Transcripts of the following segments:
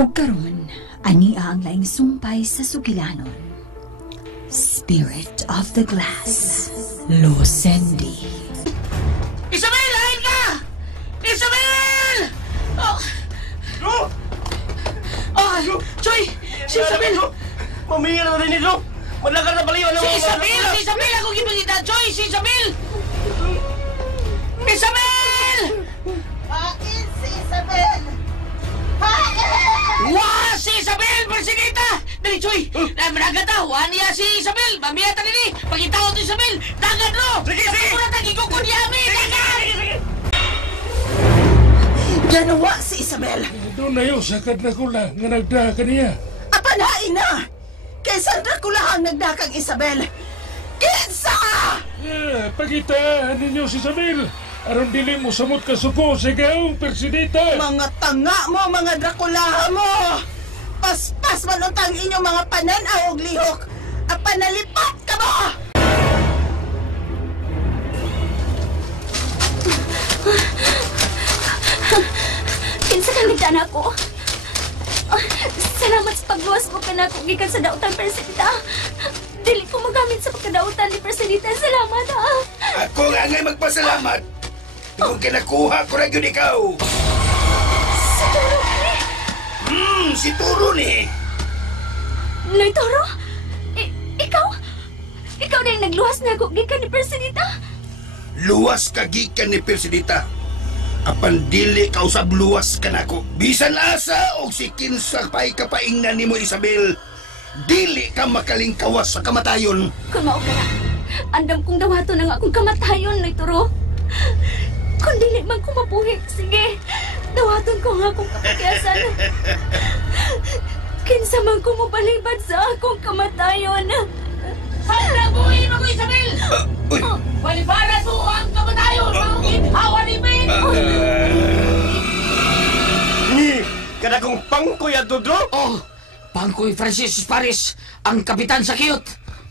O karon, ania ang laing sumpay sa sugilanon. Spirit of the Glass, Losendi. Isabel, lain ka! Isabel! Oh! Choy! Si Isabel! Mamingan na rin ito! Madlagan na baliw! Si Isabel! Si Isabel! Ako gipagita! Choy! Si Isabel! Isabel! Hain si Isabel! Hain! Wah! Si Isabel! Persinita! Dali, Choy! Managat ta! Wah niya si Isabel! Mamiyat na nini! Pagkitaw to Isabel! Dagan ro! Sige! Ako na tagikukod yami! Dagan! Ganawa si Isabel! Doon na yun, sakad na ko lang nga nagdaha ka niya. Apanain na! Kay Sandra Kulahang nagdakang Isabel! Kinsa! Pagitaan ninyo si Isabel. Aron dili mo samot ka suko sa gaong persinita. Mga tanga mo, mga Draculaha mo! Paspas manuntang inyong mga pananaw og lihok! Apanalipat ka mo! Kinsa kang nagdana ko? Salamat sa pagluwas mo ka na kung gikan sa dautan, Persenita. Dili ko magamit sa pagkadautan ni Persenita. Salamat, ha? Ako nga ngay magpasalamat. Kung kinakuha ko na yun ikaw. Si Toro ni? Si Turo ni. Noy Toro? Ikaw? Ikaw na yung nagluwas na ako gikan ni Persenita? Luwas kagikan ni Persidita. Apan dili ka usab luwas ka nako. Bisan asa og si kinsa pay kapaingnan nimo Isabel. Dili ka makalingkawas sa kamatayon. Kung mao ka na, andam kong dawato ng akong kamatayon, Noy Toro. Kung dili man ko mabuhi, sige, dawaton ko nga akong kapagyasan. Kinsa man ko mabalibad sa akong kamatayon. Sandra, buhay mo ko Isabel! Uy! Balibaran mo ang kamatayon! Maugit hawa ni Ben! Ni! Kada kong pangkoy at dudro! Oh! Pangkoy Francis Paris, ang kapitan sa kiyot!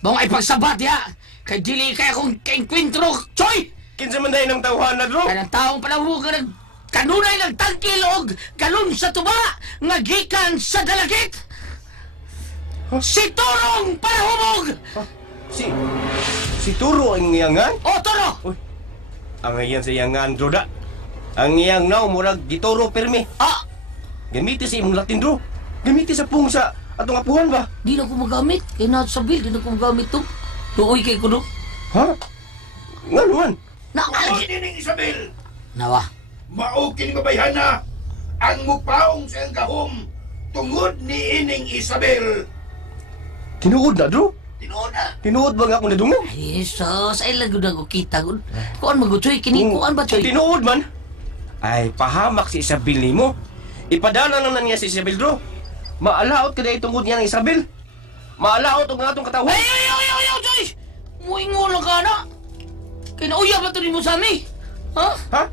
Bawang ay pagsabat ya! Kay dili kaya kong kainkwentro, Choy! Kinsa man dahil ng tauhan na dro! Kaya ng taong panahog ka kanunay ng tangkil og galon sa tuba nga gikan sa dalagit! Si Turong Panahumog! Si Turo ang iyangan? O, Toro! Uy! Ang iyan sa iyangan, dro da! Ang iyang naw murag gitoro permi! Ah! Gamiti sa imong Latin, dro! Gamiti sa pungsa atong apuhan ba? Di na ko magamit. Kaya na sa bil, di na ko magamit to. Tuoy kay ko do. Ha? Nga naman? Mao dining Isabel. Nawa. Mao kini babayhana ang mupaong sa iyang gahom tungod ni ining Isabel. Tinuod na, dro? Tinuod na. Tinuod ba nga akong nadungog? Ay, Jesus, ay lang na ko kita. Kuan mag-uchoy, kini kuan ba, Choy? Tinuod man? Ay, pahamak si Isabel ni mo. Ipadala na niya si Isabel, dro. Maalaot ka dahil tungkol niya ng Isabel. Maalaot ang atong katawhan. Ay, Choy! Muingon lang ka na. Kinauya ba ito ni mo sa amin? Ha? Ha?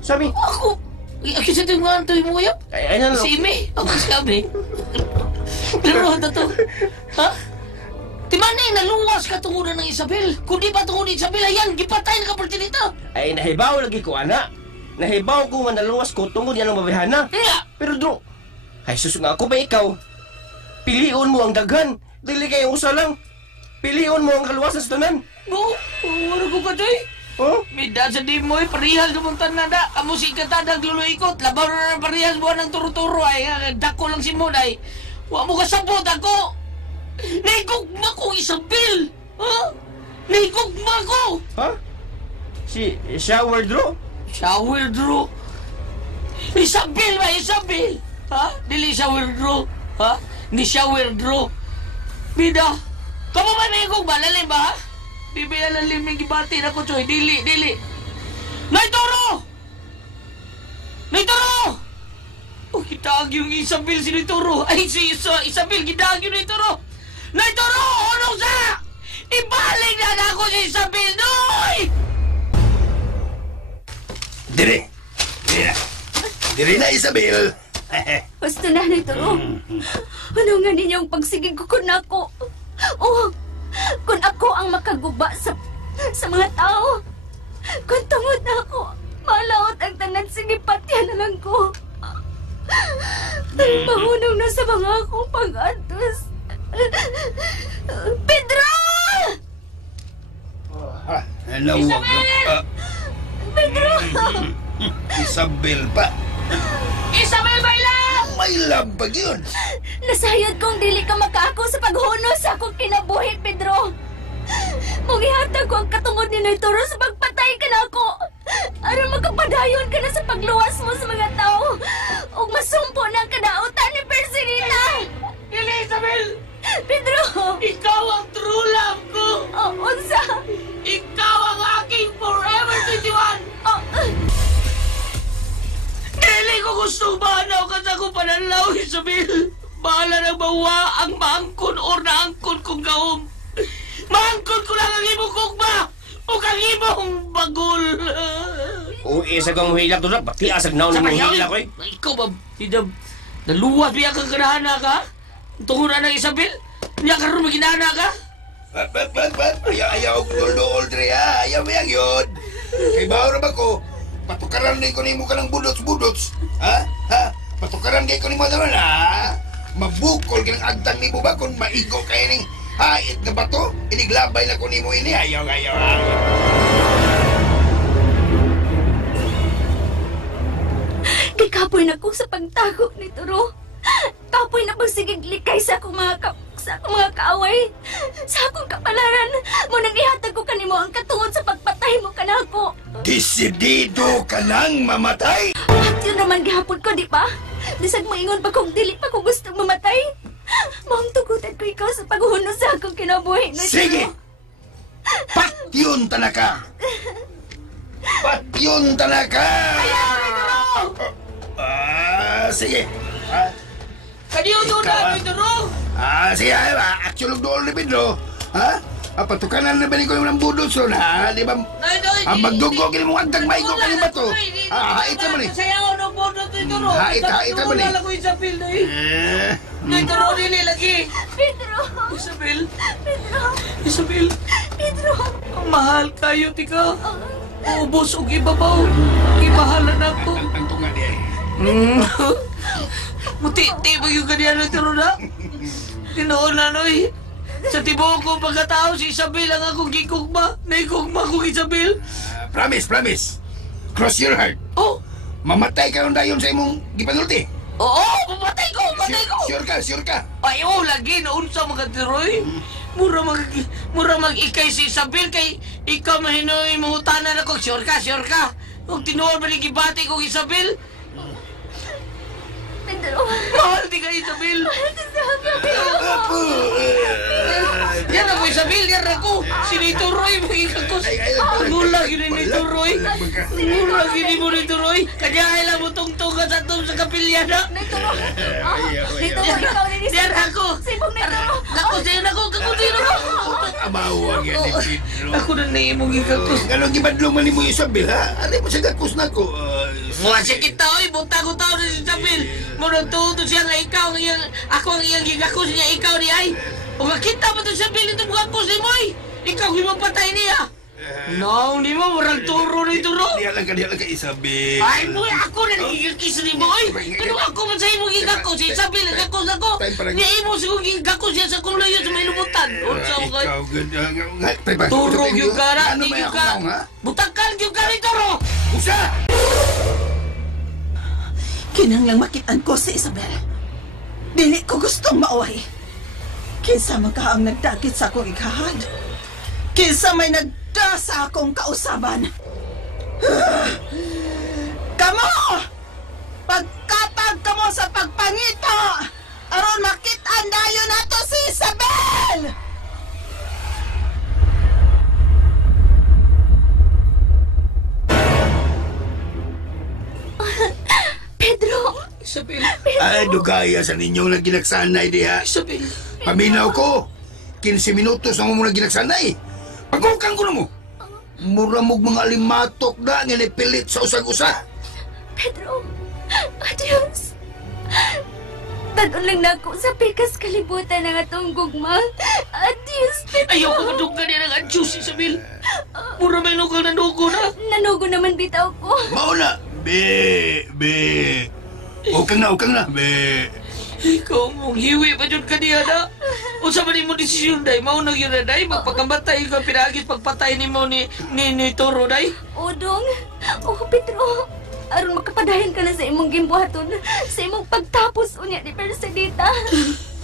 Sabi? Ako. Kasi ito yung mga antoy mo ya. Ay, ano? Si Ime. Ako si Ami. Laruhan na to. Ha? Timanay, naluwas ka tungunan ng Isabel. Kung di ba tungunan ng Isabel, ayan, gipatay na kapatid nito. Ay, nahibaw lagi ko, anak. Nahibaw ko nga naluwas ko tungkol yan ng mabihana. Nga. Pero, dro, ay sus nga ako ba ikaw? Piliun mo ang daghan. Dili kayong usa lang. Piliun mo ang kaluwasan sa tanan. No, ano ko ka, Choy? Oh? Mida sa di mo, parihas kumuntan na da. Amo si katadang luluikot. Labaw na ng parihas buwan ng turo-turo ay. Dako lang si Monay. Huwag mo kasabot ako. Naigugma ko, Isabel. Ha? Naigugma ko. Ha? Si shower, dro? Shower draw. Isabel ba, Isabel? Ha? Dili shower draw. Ha? Ni shower draw. Bida. Kamu ba na yung balalim ba, ha? Di ba lalim yung gibati na ko, Choy? Dili. Nay Toro! Nay Toro! Oh, gidag yung Isabel si Nay Toro. Ay, si Isabel, gidag yung Nay Toro. Nay Toro! Ano sa? Ibalik na ako si Isabel, Noy! Diri na Isabel. Basta na, Noy Toro. Ano nga ninyong pagsigig ko kun ako? Oh, kung ako ang makaguba sa mga tao. Kung tungod na ako, malaot ang tanan, sige patya na lang ko. Mahunong na sa mga akong pag-atos. Pedro! Pedro! Isabel pa. Isabel, my love! May love pa yun. Nasayod kong dili ka makaako sa paghunos sa akong kinabuhi, Pedro. Mangihatag ko ang katungod ni Noy Toro sa pagpatay ka na ako. Aron makapadayon ka na sa pagluwas mo sa mga tao. Ug masumpo na ang kadautan ni Persinita. Dili, Isabel! Pedro! Ikaw ang true love ko! Oh, unsa? Ikaw ang aking forever 21! Oh, Dili ko gusto banaw ka sa akong panalaw, Isabel. Bahala na bawa ang maangkon o naangkon kong gaom. Maangkon ko lang ang imong kugma o kang imong bagol. O isa kang muhilak doon, pati asag naon mo muhilak ko eh. Ikaw ba, Idam, naluwas biya kang kanahana ka? Tungod na ng Isabel? Niya ka rin maginana ka? Pat. Ayaw dol-dol dre ha. Ayaw yang yun. Kay bawa ba ko? Patukaran din ko ni mo ka ng budots-budots. Ha? Patukaran din ko ni mo naman ha? Mabukol ka ng agtang ni mo ba kung maigo kayo ning hait na bato? Iniglabay na ko ni mo ini. Ayaw. Gikapoy na ko sa pagtago ni Toro. Kapoy na pagsigig likay sa akong mga kaaway. Sa akong kapalaran, mo nang ihatag ko kanimo ang katungod sa pagpatay mo kanako. Desidido ka nang mamatay? At yun naman gihapon ko, di ba? Bisag maingon pa kung dili pa ko gusto mamatay. Maong tugutan ko ikaw sa paghunos sa akong kinabuhi. Sige! Patyon tanaka! Patyon tanaka! Sige. Kaniyo doon na, Pedro! Sige, action doon ni Pedro. Patukanan na ba ni ko yung budos doon, ha? Di ba? Magdugo, kini mo antag maigo ka ni ba to? Hait ka ba ni? Sayaw ng bundot, Pedro! Hait ka ba ni? Wala ko Isabel na eh. Pedro, nili lagi! Pedro! Isabel! Pedro! Isabel! Pedro! Ang mahal kayo, tika! Ubos o ibabaw! Ibahalan ako! Ang tunga niya eh. Muti-ti mo yung ganyan na tiro na. Tinoon na, Noy. Sa tibo ko pagkatao si Isabel ang akong gikugma. Naikugma kong Isabel. Promise. Cross your heart. Oh! Mamatay ka ron dayon sa imong gipanulti. Oo! Mamatay ko! Sure ka. Ay, lagi naunsa mga tiroy. Mura mag-ikay si Isabel kay ikaw mahinoy mahutanan ako. Sure ka. Kung tinuon ba ni gibati kong Isabel? Pedro! Mahal di ka, Isabel! Yan ako, Isabel! Yan ako! Si Nito Roy, magiging ako! Mula gini Nito Roy! Mula gini mo Nito Roy! Kanya ay lang mo tungtong ka sa kapilyana! Nito mo! Nito mo, ikaw ni Yan ako! Sibong Nito mo! Ako sa'yo na ako! Kakutino mo! Amawag yan ni Pedro. Ako na naimong ikakos! Ganun gibadlong man ni mo Isabel, ha? Ano mo siya gakos na ko? Wala siya kita, oy! Bunta ko tao na si Isabel! Muna tuto siya nga ikaw ang iyang... Ako ang iyang gigakos niya, ikaw ni ay! O kakita pa ito Isabel ito gakos ni mo, ay! Ikaw yung patay niya! No, hindi mo, warang turo ni Turo! Diyan lang ka Isabel. Ay, boy, ako na nagigakis ni mo, ay! Pero ako man sa imong gigakos, si Isabel nagakos ako! Niya imo siguro gigakos siya sa kong layo sa may lumutan! Unsa mo kayo? Ikaw, ganda. Turo yung gara, Ano hindi may yung ako ka! ha? Butakal yung ka ni Turo! Usa! Kinanglang makitaan ko si Isabel. Dili ko gustong maaway. Kinsa man ka ang nagdakit sa akong ikahad. Kinsa may nagda sa akong kausaban. Kamo! Pagkatag kamo sa pagpangita! Aron makitaan dayo nato si Isabel! Pedro! Isabel! Ay, dugaya sa ninyo na ginagsanay diha. Isabel! Paminaw ko. 15 minutos na mo muna ginagsanay. Pagkukang ko na mo. Mura mong mga limatok na nga nipilit sa usag-usa. Pedro! Adios! Tanon lang na ako sa pikas kalibutan ng atong gugma. Adios, Pedro! Ayaw ko madugan niya ng adyos, Isabel! Mura may nugal na nugo na! Nanugo naman bitaw ko. Mauna. Be. Ukang na. Be. Ikaw mong hiwi pa dyan ka niya na. Unsa ba ni mo desisyon, day? Maunag yun na, day? Magpakamatay ka pinagis pagpatay ni mo ni Toro, day? Udong. Pedro. Aron makapadayon ka na sa imong gimbuhaton. Sa imong pagtapos unya ni Persidita.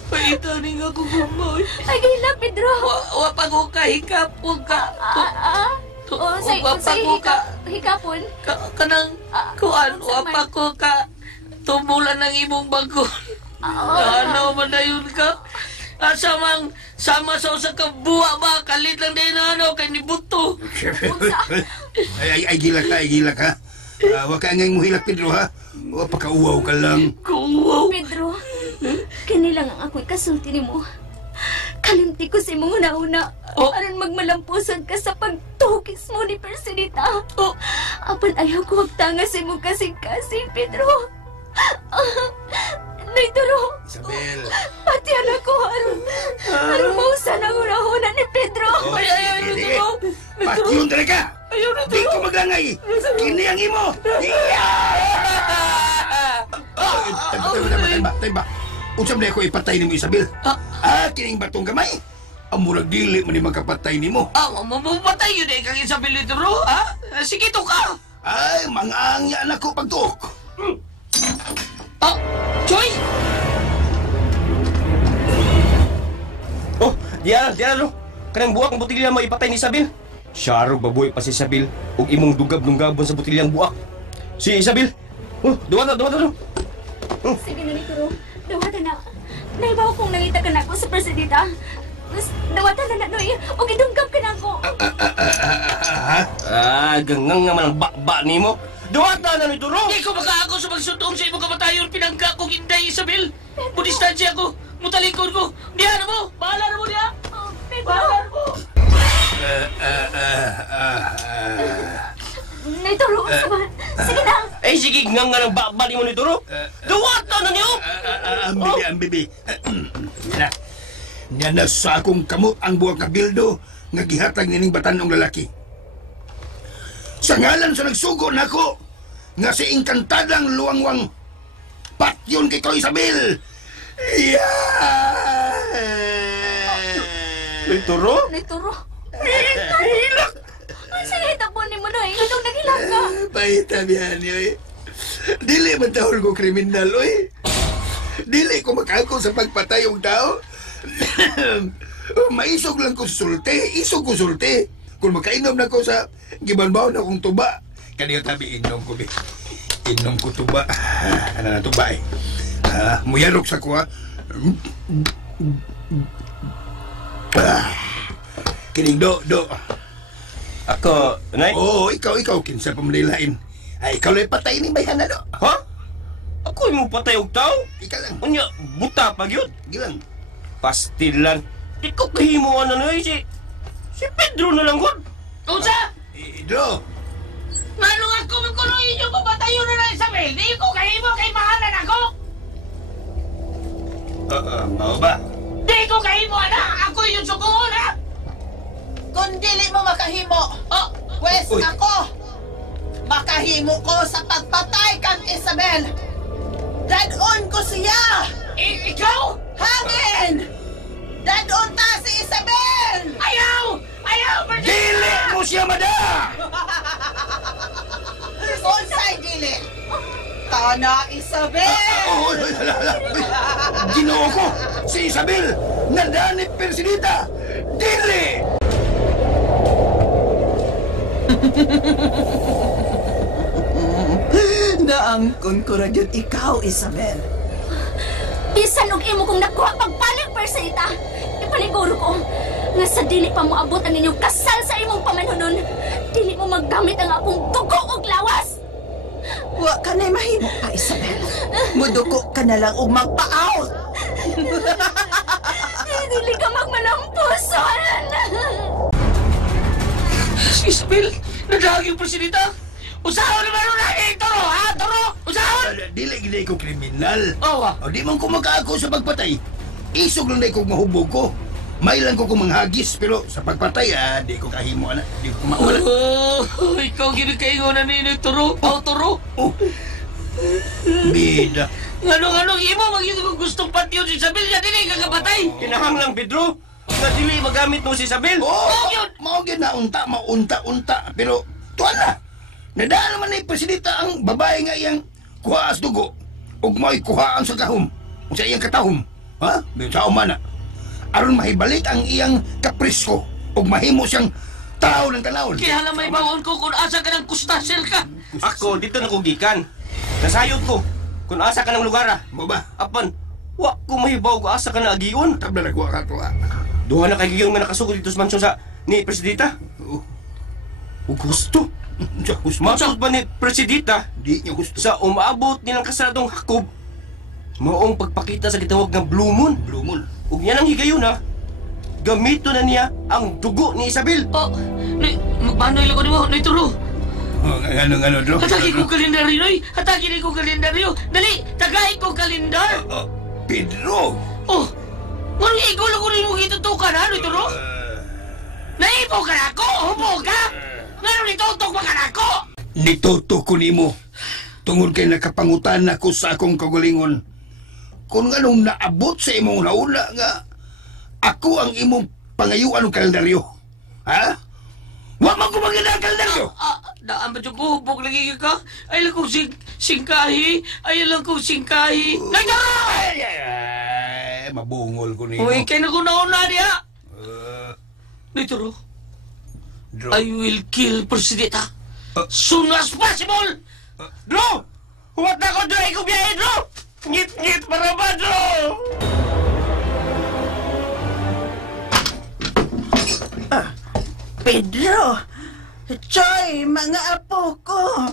Paita ni nga kong mamoy. Ay, gila, Pedro. Wa pa ko kahikap. Wa pa ko ka. Hikapon. Kanang kuan. Wa pa ko ka. Tumulan ng imong bagon. Ano man na yun ka? Asa mang sama sa usa ka buwa ba? Kalit lang din na ano kay ni Buto. Ay gila ka. Wa ka ngay muhilak, Pedro, ha? Wa pa kauwaw ka lang. Kuwaw. Pedro, kini lang ang ako'y kasulti ni mo. Kalimti ko sa imong una-una. Aron magmalampusan ka sa pagtukis mo ni Persidita. Apan ayaw ko magtanga sa imong kasing-kasing, Pedro. Naituro. Isabel. Pati anak ko, aron mausan ang una-una ni Pedro. Ay, Naituro. Patiyong talaga. Di ko maglangay. Kini ang imo. Tayba. Unsam na ako ipatay ni mo, Isabel. Kining batong gamay. Ang murag dili man ni magkapatay ni mo. Mamapatay yun kang Isabel Naituro, ha? Sige to ka. Ay, mangangya na ko pagtuok. Choy! Diyan, lo. Kanang buwak ang botilya mo ipatay ni Isabel. Syaro baboy pa si Isabel ug imong dugab-dunggabon sa botilyang buwak. Si Isabel. Duwata. Sige na, Naituro. Dawatan na. Naibaw kong nangita ka na ako sa Persidita. Dawatan na na, Noy. O gidunggab ka na ako. Gangang nga man ang bakba ni mo. Duwata na, Naituro. Di ko makaako sa magsutong sa imong kamatayon pinangga kong Inday Isabel. Budistansya ko. Mutalikod ko. Diyan na mo. Bahala na mo diya. Bahala na mo. Naituro, sige na. Sige nga ng bakba ni mo, Naituro. Duwata na niyo. Ang bibi. Nanas sa akong kamot ang buwak na bildo nga gihatag nining batanong lalaki. Sa ngalan sa nagsugo nako nga si inkantadang luwangwang patyon kay ko, Isabel. Naituro? Nahilak! Sige, tapon ni mo na. Anong nahilak ka? Pahita biyan, oy. Dili man tahol ko kriminal, oy. Dili ko makako sa pagpatay ng tao. Maisog lang ko sa sulti. Isog ko sulti. Kung makainom na ko sa gibanbaw na kong tuba. Kaniyo tabi, inom ko, be. Inom ko tuba. Ano na tuba, eh. Muyarok sa kuha. Kining do. Ako, Nay? Oo, ikaw, kinsa pa manilain. Ay, ikaw lang patay ni bayan na do. Ha? Ako yung patay og tao? Ikaw lang. Unya, buta pag yun. Gilang. Pastilan. Ikaw kahimuan na Nay, si Pedro na lang ko. Unsa? Do. Mano nga ko magkuloy inyo papatayon na lang Isabel. Di ko kahimo kay mahalan ako. Mao ba? Di ko kahimo na. Ako yung sukuon ha. Kung dili mo makahimo, pwes ako. Makahimo ko sa pagpatay kang Isabel. Dadon ko siya. Ikaw? Hangin! Dadon ta si Isabel! Ayaw! Dili mo siya, mada! Unsay dili? Kana Isabel! Ginoo ko! Si Isabel! Nadanip Persidita! Dili! Naangkon ko ra gyud ikaw, Isabel. Bisan og imo kong nakuha pagpalig, Persidita. Ipaliguro ko nga sa dili pa mo abot ang inyong kasal sa imong pamanunon. Dili mo maggamit ang akong dugo og lawas. Wa ka na mahimo pa, Isabel. Muduko ka na lang og magpa-out. Dili ka magmalampuson. Isabel, nadahag yung Persidita. Usahon naman nun natin, Toro, ha? Toro, usahon! Dili gina ko kriminal. Oo. O di man ko makaako sa pagpatay. Isog lang na ko mahubog ko. May lang ko manghagis, pero sa pagpatay, di ko kahimo, ana. Di ko mawala. Ikaw ginikaingon na ninyo, Toro. Toro. Bida. Ngano-ngano imo maging kung gustong patiyon si Isabel niya dili kagapatay. Kinahanglang, Pedro. Nga dili magamit mo si Isabel. Mao gyud na unta. Pero tuan na. Nadaan naman ni presidenta ang babae nga iyang kuhaas dugo. Ug mo'y kuhaan sa kahom. O sa iyang katahom. Ha? Sa umana. Aron mahibalik ang iyang kaprisko. Ug mahimo siyang tao ng tanawon. Kaya na may bawon ko kung asa ka ng kustasel ka. Ako, dito na ko gikan. Nasayod ko. Kung asa ka ng lugar, Mo ba? Apan, wa ko mahibaw kung asa ka na agiyon. Tabla na kuha ka to. Duha na kay gigong nga nakasugod dito sa mansyon sa ni Presidita. O gusto. Sa gusto. Maksud ba ni Presidita Di niya gusto. sa umabot nilang kasaradong hakob maong pagpakita sa gitawag ng Blue Moon. Blue Moon. Ug yan ang higayon na gamito na niya ang dugo ni Isabel. Oh, magmanoy lang ko nimo, nay turo. Ano, Dro? Hatagi ko kalendaryo, noy. Hatagi ko kalendaryo. Dali, tagay ko kalendar. Pedro! Oh, ngano ikaw lang ko rin mo gitutukan, ha, noy turo? Naipo ka na ako, hubo ka. Ngano nitutok ba ka na ako? Nituto ko nimo. Tungod kay nakapangutan ako sa akong kagalingon. Kung anong naabot sa imong naula nga, ako ang imong pangayuan ng kalendaryo. Ha? Wa man ko maganda ang kalendaryo! Daan ba dyan ko, hubog lagi ka? Ay lang kong singkahi. Ay lang kong singkahi. Nagay! Ay, mabungol ko nimo. Uy, kaya na ko nauna niya. Nituro, Dro. I will kill Presidenta. Soon as possible! Dro! Huwag na ko, Dro! Ikaw biyahe, Dro! Ngit-ngit para ba, Dro! Pedro! Choy, mga apo ko!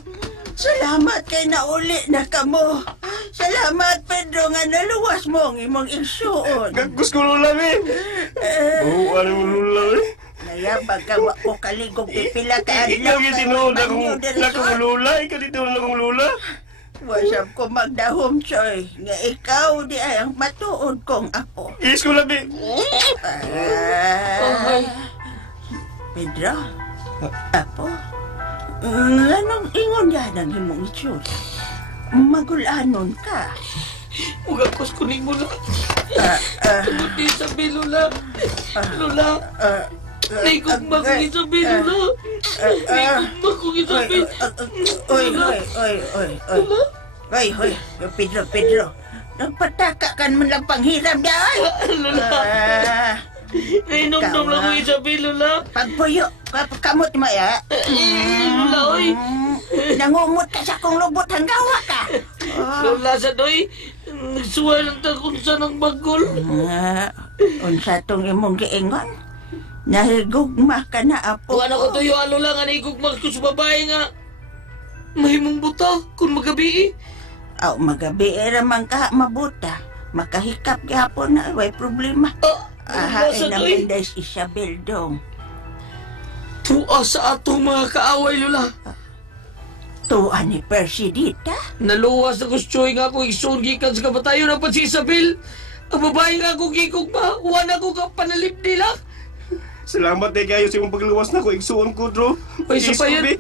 Salamat kay nauli na kamo. Salamat, Pedro, nga naluwas mo ang imong igsuon. Gagos ko lulang, eh! Buwan mo lulang, eh! Nayabag ka wa ko kaligog pipila ka Ikaw yung tinuod akong lula. Ikaw yung tinuod akong lula. Wasap ko magdahom, Choy. Nga ikaw di ay ang matuod kong apo. Is ko labi. Pedro? Apo? Anong ingon yan ang imong itsura? Magulanon ka. Ugakos ko ni mo na. Tungod ni Isabel, Lula. Lula. Naikugma kong Isabel, Lula. Naikugma kong Isabel. Oy, Pedro. Nagpataka kan man lang panghiram dahil. Lula. Nainom-nom lang ko Isabel, Lula. Pagpuyo, kamot mo ya. Lula, oy. Nangumot ka sa kong lubot hanggawa ka. Lula, sa doy. Nagsuway lang ta kung saan ang bagol. Unsa tong imong giingon? Nahigugma ka na, apo. Kung ano ko tuyo, Lula, nga naigugma ko sa babae nga. Mahimong buta kung magabi. Aw, magabi ramang ka mabuta. Makahikap gihapon na, way problema. Ahain naman dahil si Isabel dong. Tuwa sa atong mga kaaway, Lula. Tuwa ni Persidita? Naluwas na gustoy nga akong igsoon gikan sa kabatayon na pa si Isabel. Ang babae nga akong gigugma, wala ko ka panalip nila. Salamat eh kayo sa imong pagluwas na ko. Igsuon ko, Dro. May isa pa yan.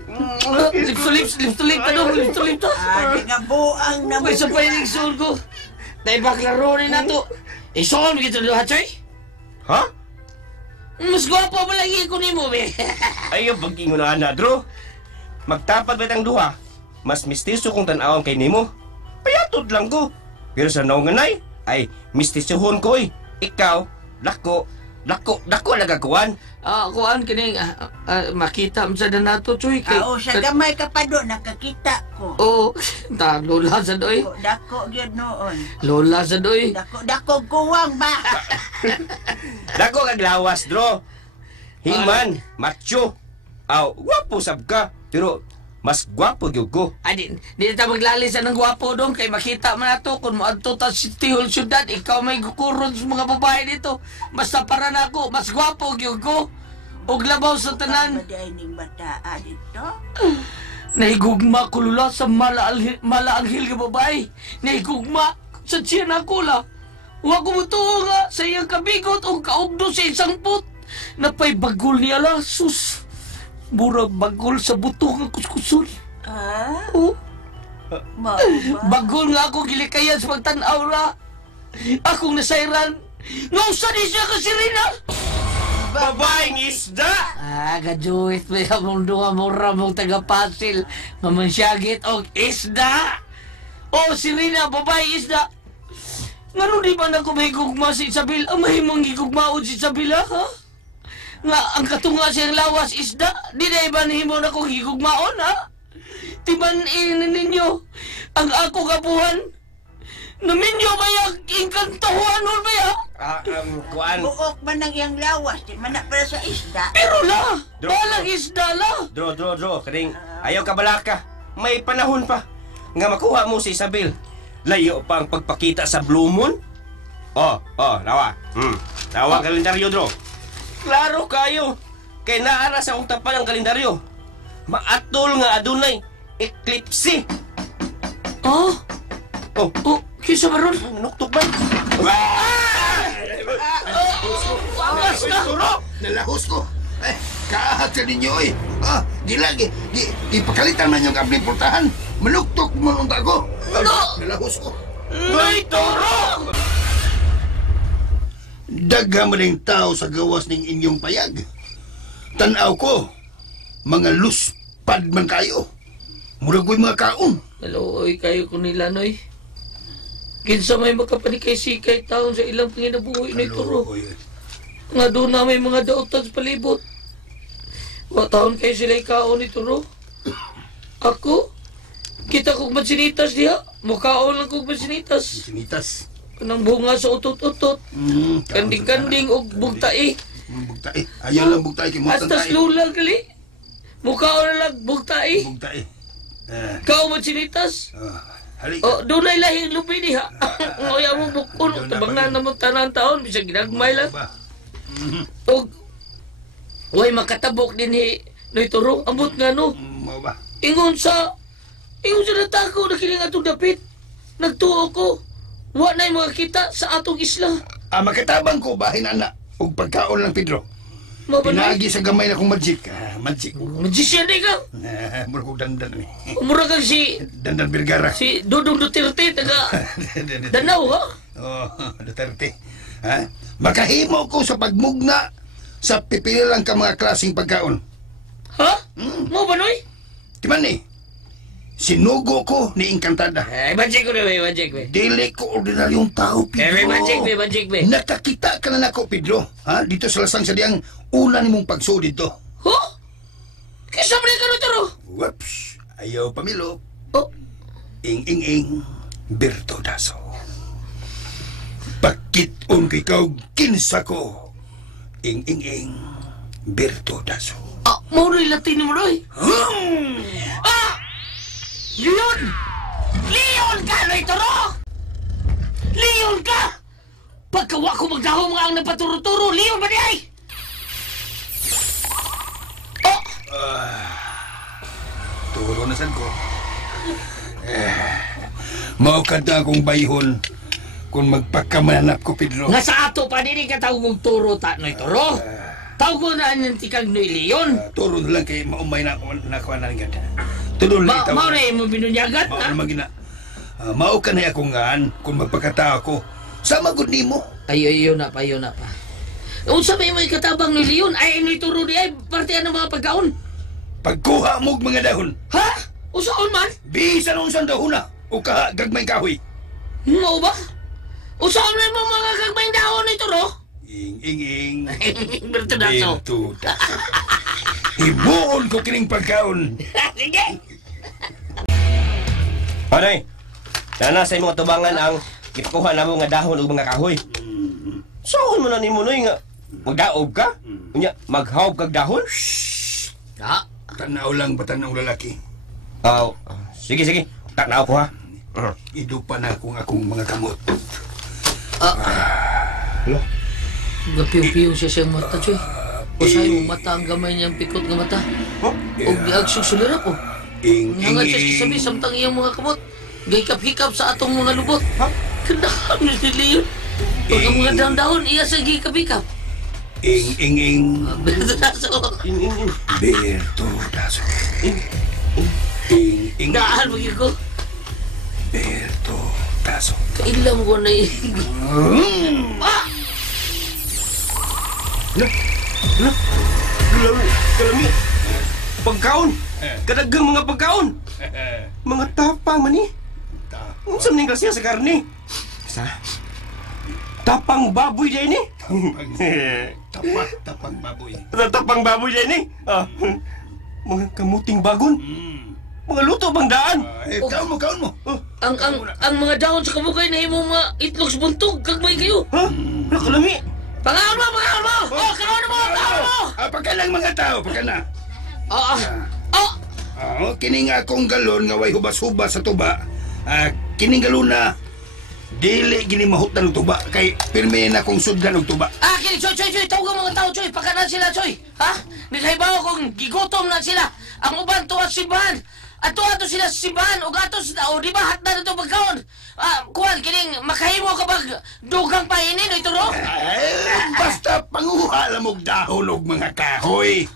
Lips to lip ka dong, lips to lip to. Di nga buang na May isa pa yan igsoon ko. Dahil baklaro rin na to. Igsoon mo kita luha, Choy. Ha? Mas gwapo mo lagi ko ni mo, be. Ayaw, pag-ingon na, Dro. Magtapat ba itang duha? Mas mistiso kong tanawang kay Nemo. Payatod lang ko. Pero sa naunganay, ay mistisohon ko eh. Ikaw, dako lagakuan. Kuan kining makita mo sa nato, Choy. Oo, sa gamay ka pa doon, nakakita ko. Oo, lola sa doy. Dako yun noon. Lola sa doy. Dako kuwang ba? Dako kaglawas, Dro. Himan, macho. Aw, gwapo sab ka. Pero mas gwapo gyud ko. Ay, di ta maglalisan ng gwapo dong kay makita man nato kung moadto ta sa Tihol syudad, ikaw may gukuron sa mga babae dito. Basta para nako, mas gwapo gyud ko. Og labaw sa tanan. Maday ning bataa dito. Naigugma ko, Lula, sa malaanghil nga babae. Naigugma sa tiyan ako, la. Huwag ko mutuo nga sa iyang kabigot o kaugdo sa isang put. Napay bagol niya, la. Sus. Murag bagol sa buto nga kuskuson. Ah? Oh. Mao ba? Bagol nga ako gilikayan sa pagtanaw ra. Akong nasayran. Nausa di siya ka si Rina. Babaeng isda! Gajuit ba yung mong duha mong ramong taga-pasil. Mamansyagit og isda. O, si Rina, babae isda. Ngano di ba na kumahigugma si Isabel? Ang mahimong higugmaon si Isabel, ha? Nga, ang katunga siyang lawas isda. Di na iba nahimo na kong higugmaon, ha? Tiban-in ninyo ang ako kabuhan. Naminyo ba yung inkantahuan mo ba ya? Kuan. Buok man ang iyang lawas, di man na para sa isda. Pero la! Dro. Balang isda la! Dro. Karing, ayaw ka balaka. May panahon pa. Nga makuha mo si Isabel. Layo pa ang pagpakita sa Blue Moon. Lawa. Lawa ang kalendaryo, Dro. Klaro kayo. Kay naara sa akong tapan ang kalendaryo. Maatol nga adunay eclipse. Oh? Kisa maron? Nuktok ba? Angas na! Nalahos ko. Kaahat ka ninyo eh. Di pakalitan man yung kabling portahan. Manuktok mo nung tago. Nalahos ko. May toro! Dagha man ang tao sa gawas ng inyong payag. Tanaw ko, mga luspad man kayo. Murag ko'y mga kaon. Naloy kayo ko nila, Noy. Kinsa may makapanikay-sikay taon sa ilang panginabuhi na ituro. Nga doon na may mga daotan sa palibot. Wa taon kayo sila ikaon ituro. Ako? Kita kong mansinitas diha. Mukaon lang kong mansinitas. Sinitas. Kanang bunga sa utot-utot. Kanding-kanding o bugtai. Bugtae. Ayaw lang bugtae. Kimutan Astas tayo. lulang kali. Mukaon na lang bugtai. Bugtae. Kau mansinitas. Halik. Doon ay lahing lupi diha. Ngoya mo bukon. Tabangan na mo tanan taon. Bisa ginagmay lang. O, way makatabok din no ituro. Ambot nga no. Mau ba? Ingon sa natako na kining atong dapit. Nagtuo ko. Wa na'y mga kita sa atong isla. Makatabang ko bahin anak. Og pagkaon lang Pedro. Mabanay. Pinagi sa gamay na kong magic. Magic. Magician din ka. Mura ko dandan ni. Umura kang si Dandan Vergara. Dudong Duterte taga Danau, ha? Duterte. Ha? Makahimo ko sa pagmugna sa pipililang ka mga klaseng pagkaon. Ha? Mo ba, Noy? Timan ni, sinugo ko ni Encantada. Magic ko na, magic, be. Dili ko ordinaryong tao, Pedro. Magic, be. Nakakita ka na nako, Pedro. Ha? Dito sa lasang sa diyang una nimong pagsuo dito. Ho? Kisa mo ka rin taro? Whoops! Ayaw pamilo. Oh, Ing Bertodaso. Pakit-on kay ikaw kinsa ko. Ing Bertodaso. mo rin Latino mo, Noy. Leon! Leon ka, Noy Toro! Leon ka! Pagkawa ko magdahong nga ang napaturo-turo, Leon ba di ay? Turo na sad ko. Mao kada akong bayhon kung magpakamanap ko, Pedro. Nga sa ato pa din ka tawag mong turo, Noy Toro. Tawag mo na ang tikag Noy Leon. Turo na lang kay maumay na nakuha na rin ganda. Tudol na itaw. Mao na mo binunyagat, Mao ha? na magina. Mao ka na akong ngaan kung magpakatao ko. Sama gud nimo. Ayo na pa. Unsa may katabang ni Leon? Ay, Noy Toro di ay partihan ng mga pagkaon. Pagkuha mo mga dahon. Ha? Usaon man? Bisan unsang dahon na o gagmay kahoy. Mo ba? Usaon na mo mga gagmayng dahon ni Toro? Ing. Bertudaso. Bertudaso. Ibuon ko kining pagkaon. Sige. Panay, nana sa imong tubangan ang ipakuha na mo nga dahon o mga kahoy. Saan mo na ni mo Noy nga magdaog ka? Unya, maghawb kag dahon? Ha? Tanaw lang ba tanaw lalaki? Sige. Tanaw ko ha. Idupa na akong mga kamot. Gapiw-piw siya siyang mata, Choy. Usay mo mata ang gamay niyang pikot nga mata. O diagsig sulira po. Nga siya sabi samtang iyang mga kamot. Gahikap-hikap sa atong mga lubot. Kandahan ni si Leon. Pag ang mga daon-daon, iya sa gihikap-hikap. Ing. Bertudaso. Bertudaso. Ing. Daan mo ko. Alberto, kaso. Kailam ko na Kalami. Pagkaon. Kadagang mga pagkaon. Mga tapang man ni. Unsa man siya sa karne? Sa tapang baboy dyan ni. Tapang baboy. Tapang baboy dyan ni. Mga kamuting bagon. Mga luto bang daan. Kaon mo. ang mga dahon sa kabukay na imong mga itlog sa buntog. Kagmay kayo. Ha? Kalami. Pangaon mo! Karoon mo! Pagka lang mga tao, pagka na. Kining akong galon nga way hubas-hubas sa tuba. Kining galon na dili gini mahutan og tuba kay pirmi na kong sudlan og tuba. Kini Choy, tawag ang mga tao, Choy. Pagkanan sila, Choy. Ha? Nagkaibaw kung gigutom na sila. Ang uban tuwa sa simbahan. Ato sila sa simbahan o gato sila. O di ba hat na ito pagkaon? Kuwan, kining makahimo ka bag dugang painin o ituro? Basta panguha lang og dahon og mga kahoy.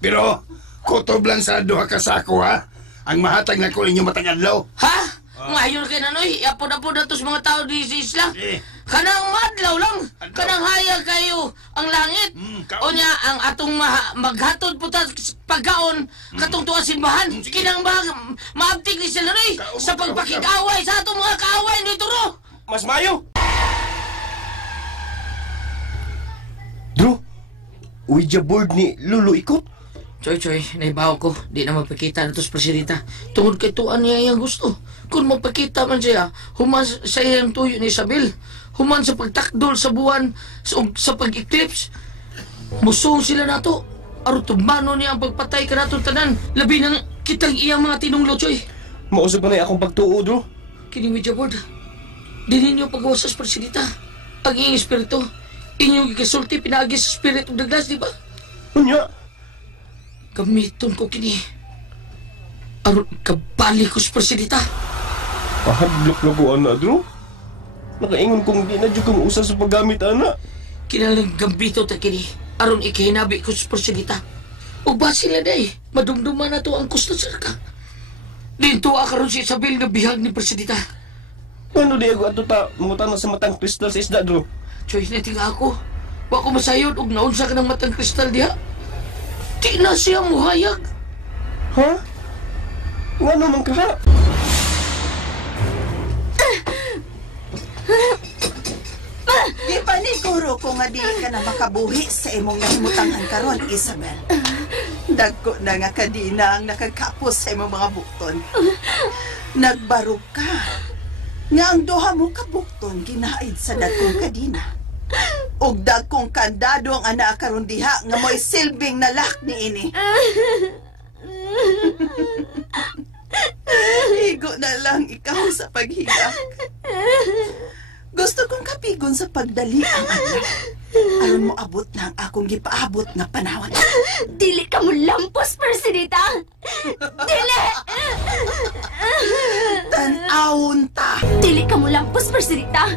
Pero kutob lang sa duha ka sako ha. Ang mahatag na ko inyo matag-adlaw. Ha? Ngayon kay Nanoy, apod-apod na tos mga tao di sa isla. Kanang madlaw lang, kanang hayag kayo ang langit. O niya, ang atong maghatod po ta pagkaon katong tuwa simbahan. Kinang maabtik ni sila Nanoy sa pagpakig-away sa atong mga kaaway ni Turo. Mas mayo. Drew, Ouija board ni Lolo ikot. Choy, naibaw ko. Di na mapakita na ito sa presidenta. Tungod kay tuan niya iyang gusto. Kung mapakita man siya, human sa iyang tuyo ni Isabel. Human sa pagtakdol sa buwan, sa pag-eclipse. Musong sila nato. Aron tumano niya ang pagpatay ka nato tanan. Labi nang kitang iyang mga tinunglo, Choy. Mausap pa na akong pagtuo, Drew. Kining Ouija board. Di ninyo pagwawas sa presidenta. Ang iyong espiritu. Inyong ikasulti pinagi sa espiritu ng Douglas, di ba? Unya. Gamiton ko kini. Aron kabali ko sa presidenta. Pahadlok na ko, anak, Drew. Nakaingon kong di na dyan kong usa sa paggamit, anak. Kinalang gambito ta kini. Aron ikahinabi ko sa presidenta. O ba sila day? Madumduman na to ang gusto sa ka. Dito akaroon si Isabel nga bihag ni presidenta. Ano di ako ato ta, mangutang na sa matang kristal sa isda, Drew? Choy, natinga ako. Wa ko masayod og naunsa ka ng matang kristal diha. Di na siya muhayag. Ha? Nga naman ka ha? Di paniguro ko nga di ka na makabuhi sa imong nahimutangan karon, Isabel. Dagko na nga kadina ang nakagkapos sa imong mga bukton. Nagbarog ka. Nga ang duha mo ka bukton ginaid sa dagkong kadina. Og dagkong kandado ang anak karon diha nga mo'y silbing nalak ni ini. Higo na lang ikaw sa paghigak. Gusto kong kapigon sa pagdali ang anak. Aron mo abot na ang akong gipaabot nga panahon. Dili ka mo lampos, presidenta! Dili! Tan-awon ta! Dili ka mo lampos, presidenta!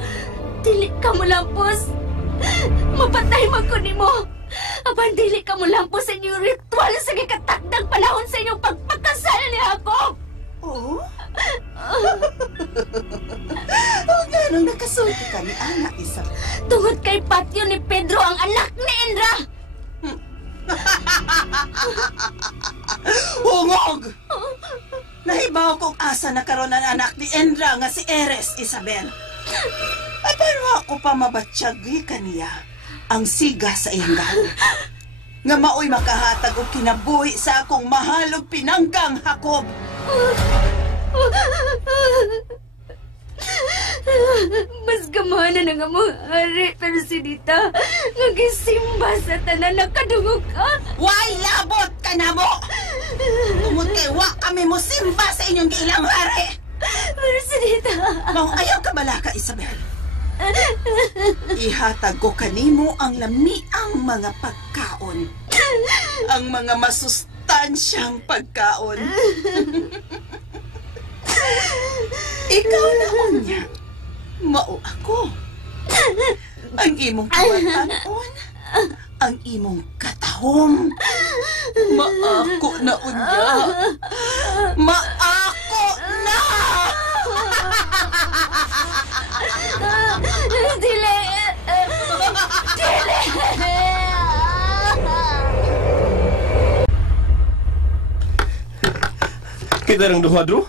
Dili ka mo lampos! Mapatay man ko nimo! Aban, dili ka mo lampos sa inyong ritual sa gikatakdang panahon sa inyong pagpakasal ni Jacob! Oh? O ganong nakasulti ka ni Ana, Isabel? Tungod kay patyo ni Pedro ang anak ni Indra! Hungog! Nahibaw kong asa na karon ang anak ni Indra nga si Eres, Isabel. Ay, pero ako pa mabatsyagi kaniya ang siga sa iyang gawin. Nga maoy makahatag o kinabuhi sa akong mahalog pinanggang Jacob. Mas gamanan na nga mo, hari, presidenta. Nga gisimba sa tanan na kadungog ka. Way labot ka na mo! Tungod kay wa kami mo simba sa inyong giilang hari! Presidenta! Maong ayaw ka bala ka, Isabel. Ihatag ko kanimo ang lamiang mga pagkaon. Ang mga masustansyang pagkaon. Ikaw na unya. Mao ako. Ang imong kawatanon. Ang imong katahom. Maako na unya. Maako na! kita ng duha, Dro.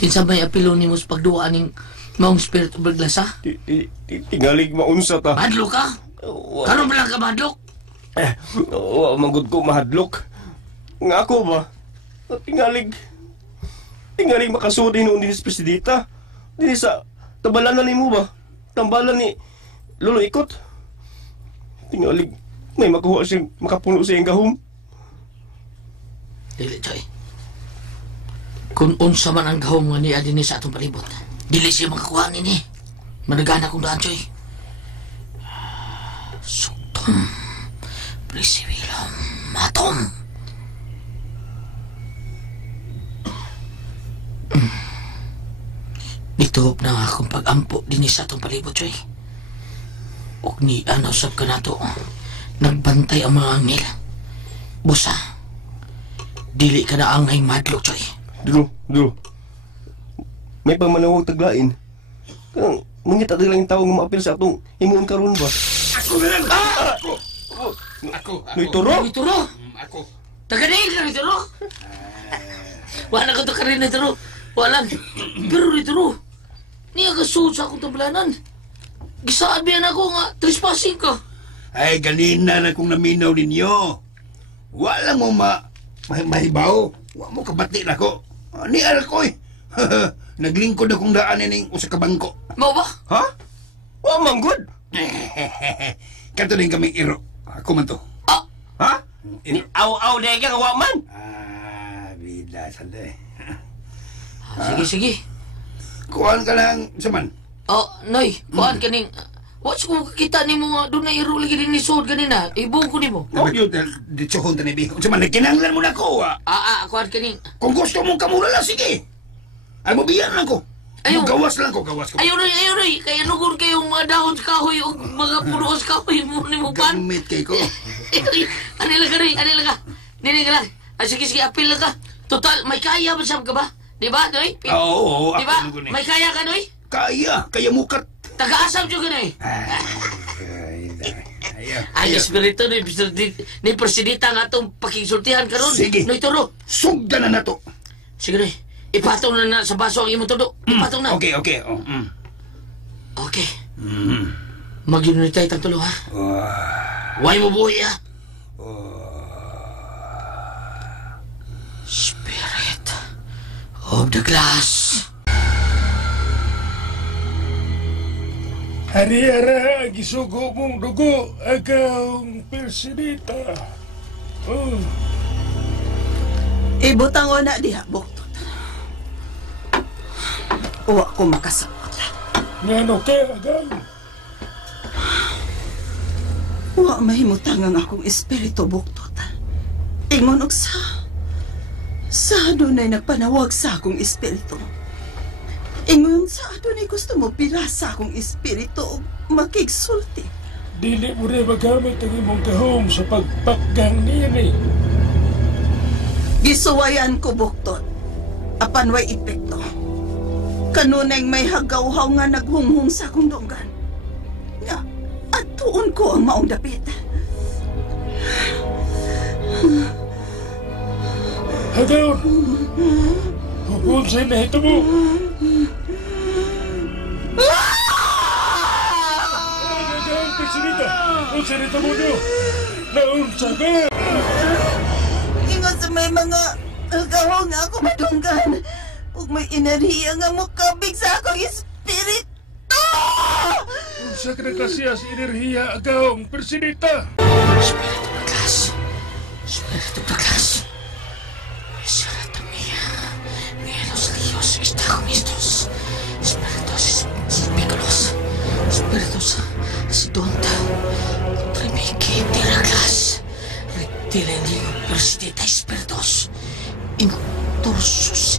Kinsa may apilo nimo sa pagduwa ning maong spirito berglasa? Tingalig maunsa ta. Madlok ka? Karon ba lang ka madlok? Manggod ko mahadlok. Nga ako ba? Tingalig makasudi noon din sa presidita. Dili sa tabalanan ni mo ba? Tambalan ni Lolo Ikot. Tingalig may makuha siyang makapuno sa iyang gahom. Dili, Choy. Kung unsa man ang gahom nga niya din sa atong palibot, dili siya makakuha nini. Managana kong daan, Choy. Suktom. Prisibilom. Matom. Nituhop na akong pag-ampo din sa atong palibot, Choy. O ni ano sab ka na to. Nagbantay ang mga angel. Busa. Dili ka na angay madlok, Choy. Dro. May pamanawag taglain. Kanang mangita lang yung tao nga maapil sa atong himuon karon ba? Ako na lang! Ako! Noituro? Ako! Taganail ka ni Turo? Wala ko to ka rin ni Turo. Wala. Pero ni Turo, niya ka suod sa akong tablanan. Gisaad biyan ako nga, trespassing ka. Ay, ganina na kung naminaw ninyo. Wala mo mahibaw. Wala mo kabati na ko. Ni Alkoy. Naglingkod akong daan ning usa ka bangko. Mau ba? Ha? Wa manggod. Kanto din kaming iro. Ako man to. Ah! Ha? Aw dai ka wa man. Bida sanday. Sige. Kuhan ka lang saman. Oh, Noy, kuhaan ka ning... Watch ko kakita ni mo nga doon na iro lagi din ni Sod kanina. Ibong ko ni mo. Kapag yun, ditsuhon ta ni Biho. Saman, nagkinanglan mo na ko, Kuhaan ka ning... Kung gusto mong kamura lang, sige. Ay, mabiyan lang ko. Ayaw. Gawas lang ko, gawas ko. Ayaw, Noy. Kaya nugod kayong mga dahon sa kahoy o mga puno sa kahoy mo ni mo pan. Gamit kay ko. Anila ka, Nini ka lang. Sige, apil lang ka. Total, may kaya ba sab ka ba? Di ba, Noy? Oo, Di ba? May kaya ka, Noy? Kaya mukat. Taga-asam juga, Noy. Ay, espiritu ni Presidita nga itong pakingsultihan ka ron. Sige. Noy, Turo. Sugda na to. Sige, Noy. Ipatong na sa baso ang imong todo. Ipatong na. Okay. Okay. Mag-unitay tang tulo, ha? Huwag mo buhay, ha? Spirit of the glass. Hari-ara, gisugo mong dugo, agaw Persidita. Ibutang o na diha, buktot. Uwa ko makasabot. Ngano ka, agaw? Uwa mahimutang ang akong espiritu, buktot. Ingon og sa adunay nagpanawag sa akong espiritu. Ingon sa adunay gusto mo pila sa akong espiritu og makigsulti. Dili mo rin magamit ang imong gahom sa pagpakgang nini. Gisuwayan ko, buktot. Apan way epekto. Kanunay may hagaw-haw nga naghunghung sa akong dunggan. Nga, at tuon ko ang maong dapit. Agaw! Hunsay na ito mo! Agaw, Persidita! Hunsay na ito mo niyo! Naunsa ka! Ingon sa may mga hagaw nga ako madunggan. Ug may enerhiya nga mukabig sa akong espiritu! Unsa ka na kasi as enerhiya, agaw, Persidita! Espiritu de glass. Serata mía. Mía los líos está con estos. Espíritus espículos. Espíritus asidonta. Tremiki de la glass. Rectilenio Presidita espíritus. Intrusos.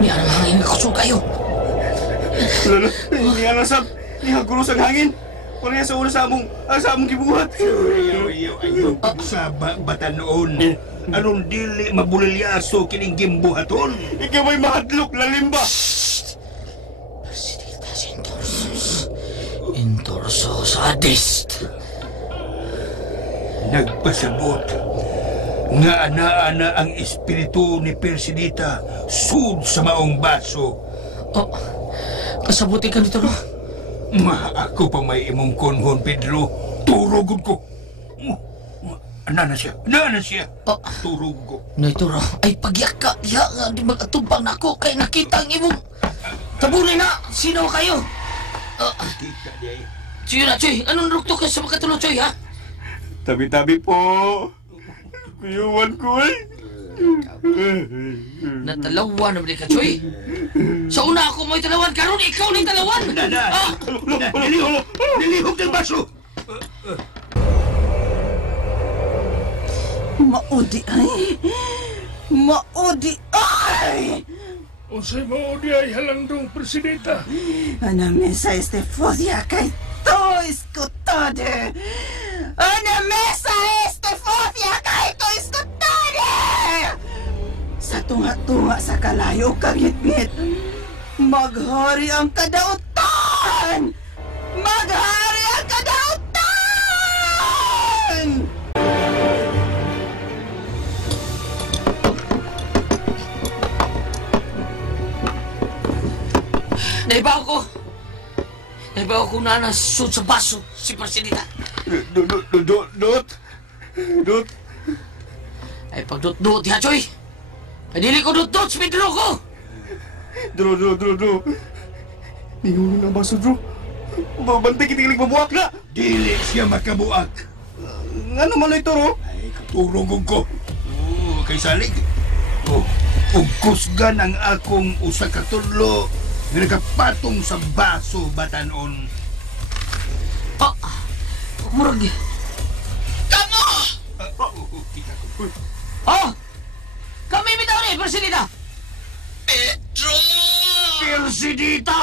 Ni ang hangin na kusog kayo. Lalo, hindi alasap. Hindi hagulos ang hangin. Wala yan sa una sa among gibuhat. Ayaw. Sa bata noon. Anong dili mabulilyaso kining gimbuhaton? Ikaw may mahadlok, lalimba. Presidita. Orso sadist. Nagpasabot nga ana-ana ang espiritu ni Persidita sud sa maong baso. Oh, kasabuti ka nito, no? Ako pa may imong konhon, Pedro. Turugod ko. Nana siya. Oh. Turog ko. Naituro, ay pagyak ka. Ya, di magatumpang na ako kay nakita ang imong. Tabunin na, sino kayo? Kita niya eh. Sige na, Choy. Anong rukto ka sa makatulo, Choy, ha? Tabi-tabi po. Kuyuan ko eh. Natalawan naman ka, Choy. Sa una ako mo'y talawan, karon ikaw na'y talawan. Nilihog ng baso. Maudi ay! Maudi ay! Unsay mao di ay halandong presidenta. Ana mesa Estefodia kay to iskutade! Ana mesa Estefodia kay to iskutade! Sa tunga-tunga sa kalayo kagit-ngit, maghari ang kadautan! Maghari ang kadautan! Naibaw ko na nasud sa baso si Presidita. Dot. Ay pagdut-dut ha, Choy. Ay dili ko dut-dut sa Pedro ko. Dro. Nihulog ng baso, Dro. Babantay kitigilig mabuak na. Dili siya makabuak. Nga naman ito, Ro? Ay, katurugog ko. Kay salig. Ug kusgan ang akong usa ka tudlo nga nakapatong sa baso batanon. Murag. Kamo! Kita ko. Kami bitaw ni Presidita. Pedro! Presidita!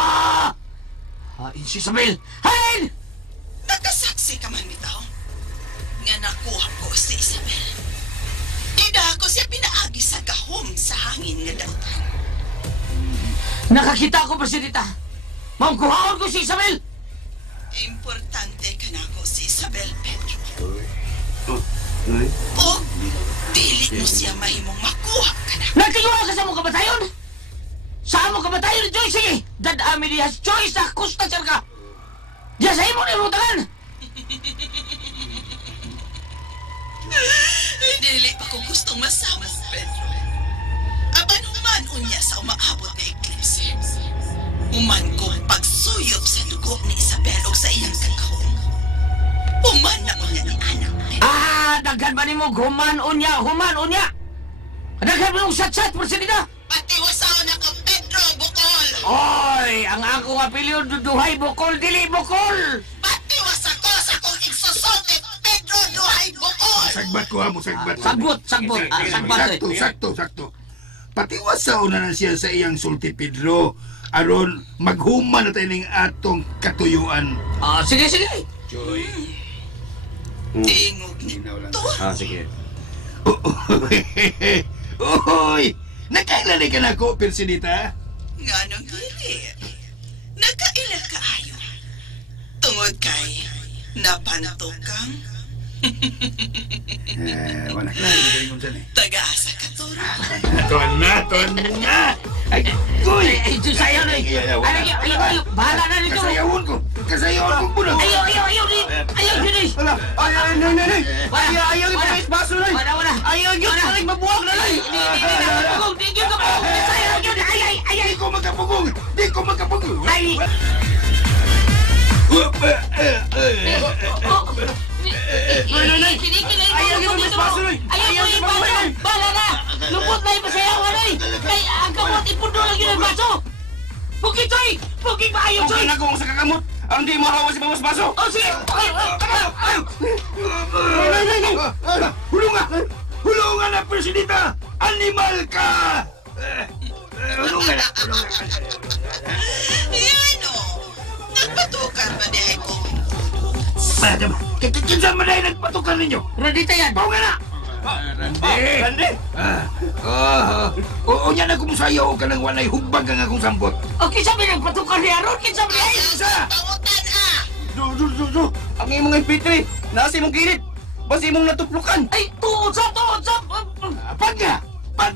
Hain si Isabel! Hain! Nakasaksi ka man bitaw nga nakuha ko si Isabel. Ida ko siya pinaagi sa gahom sa hangin nga dautan. Nakakita ko, Presidita. Mangkuhaon ko si Isabel. Importante ka na ko si Isabel, Pedro. O dili mo siya mahimong makuha ka na. Nagtiyuha ka sa mong kabatayon? Sa mong kabatayon, Joy, sige! Dadami niya, Joy, sa kusta siya ka! Diya sa imo ni Rutangan! Dili pa ko gustong masama, Pedro. Aban human unya sa umaabot na eklipse. Human ko pagsuyop sa dugo ni Isabel o sa iyang kagahon. Human na unya ni anak, Pedro. Daghan ba ni mo? Human unya! Daghan ba yung sat-sat, Presidita? Pati wasaw na ka Pedro Bukol! Oy! Ang ako nga pilyon, duduhay bukol, dili bukol! Pati wasa ko sa kong igsusote Pedro Duhay Bukol! Sagbat ko ha mo, sagbat. Sagbot! Sakto. Patiwasaw na siya sa iyang sulti, Pedro. Aron, maghuman na tayo ng atong katuyuan. Sige! Joy. Tingog ni to. Sige. Oy! Nakailali ka na ko, Persidita? Nga nang dili. Nakaila ka ayo. Tungod kay napantok kang Wala ka lang, galingon dyan eh. taga-asa ka, Toro. Ton na! Ay, kuy! Ay, sayaw na! Ayaw! Bahala na nito! Kasayawon kong puno! Ayaw! Yun! Ayaw yung mga baso na! Wala! Ayaw yung talig mabuwag na! Hindi ko sayaw yun! Di ko magkapugong! Ay! Ayaw yung mga baso na! Ayaw yung baso! Bahala na! Lupot na yung pasayawan ay! Kay ang kamot ipundo lang yun ang baso! Pugi, Choy! Pugi ba ayaw, Choy? Huwag na kung sa kakamot! Ang di mo hawa si Bawas Baso! Sige! Hulungan na, Presidita! Animal ka! Hulungan na! Yan o. Nagpatukan ba di ko? Madam, kinsan mo dahil nagpatukan ninyo? Radita yan! Pao nga na! Rande! Oo niya na kumusayaw ka ng walay hugbag ang akong sambot. Okay, sabi ng patukan ni Aron! Kinsabi ay! Isa! Pangutan Dro. Ang imong MP3, nasa imong gilid. Basta imong natuplukan. Ay, tuod sa! Pag